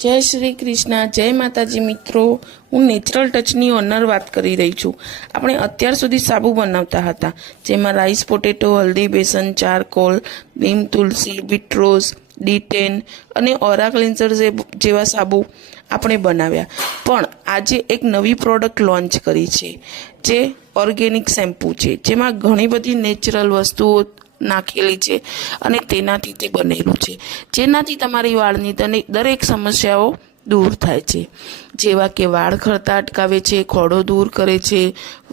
જય શ્રી કૃષ્ણ, જય માતાજી મિત્રો। હું નેચરલ ટચની ઓનર વાત કરી રહી છું। આપણે અત્યાર સુધી સાબુ બનાવતા હતા, જેમાં રાઈસ પોટેટો, હલ્દી, બેસન, ચારકોલ, નીમ તુલસી, બીટરોઝ, D10 અને ઓરા ક્લિન્સર જેવા સાબુ આપણે બનાવ્યા। પણ આજે એક નવી પ્રોડક્ટ લોન્ચ કરી છે, જે ઓર્ગેનિક શેમ્પૂ છે, જેમાં ઘણી બધી નેચરલ વસ્તુઓ નાખેલી છે અને તેનાથી તે બનેલું છે, જેનાથી તમારી વાળની દરેક સમસ્યાઓ દૂર થાય છે। જેવા કે વાળ ખરતા અટકાવે છે, ખોડો દૂર કરે છે,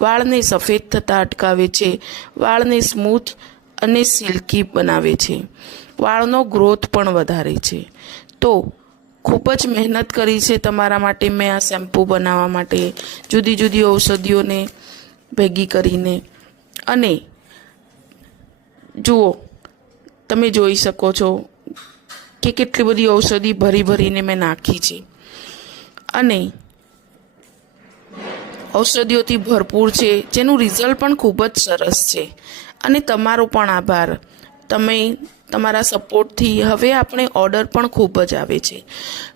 વાળને સફેદ થતા અટકાવે છે, વાળને સ્મૂથ અને સિલ્કી બનાવે છે, વાળનો ગ્રોથ પણ વધારે છે। તો ખૂબ જ મહેનત કરી છે તમારા માટે મેં આ શેમ્પૂ બનાવવા માટે, જુદી જુદી ઔષધિઓને ભેગી કરીને। અને જુઓ, તમે જોઈ શકો છો કે કેટલી બધી ઔષધિ ભરીને મેં નાખી છે અને ઔષધિઓથી ભરપૂર છે, જેનું રિઝલ્ટ પણ ખૂબ જ સરસ છે। અને તમારો પણ આભાર, તમે તમારા સપોર્ટથી હવે આપણે ઓર્ડર પણ ખૂબ જ આવે છે।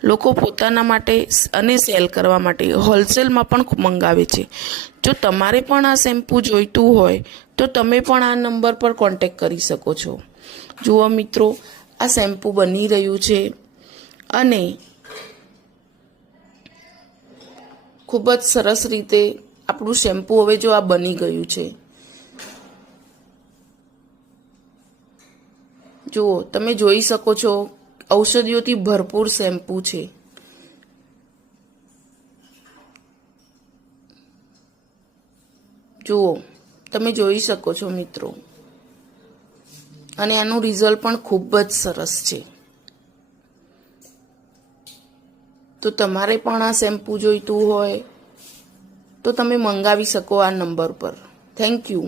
લોકો પોતાના માટે અને સેલ કરવા માટે હોલસેલમાં પણ મંગાવે છે। જો તમારે પણ આ શેમ્પૂ જોઈતું હોય તો તમે પણ આ નંબર પર કોન્ટેક્ટ કરી શકો છો। જુઓ મિત્રો, આ શેમ્પૂ બની રહ્યું છે અને ખૂબ જ સરસ રીતે આપણું શેમ્પૂ હવે જો આ બની ગયું છે। જુઓ, તમે જોઈ શકો છો, ઔષધિઓથી ભરપૂર શેમ્પૂ છે। જુઓ, તમે જોઈ શકો છો મિત્રો, અને આનું રિઝલ્ટ પણ ખૂબ જ સરસ છે। તો તમારે પણ આ શેમ્પૂ જોઈતું હોય તો તમે મંગાવી શકો આ નંબર પર। Thank you.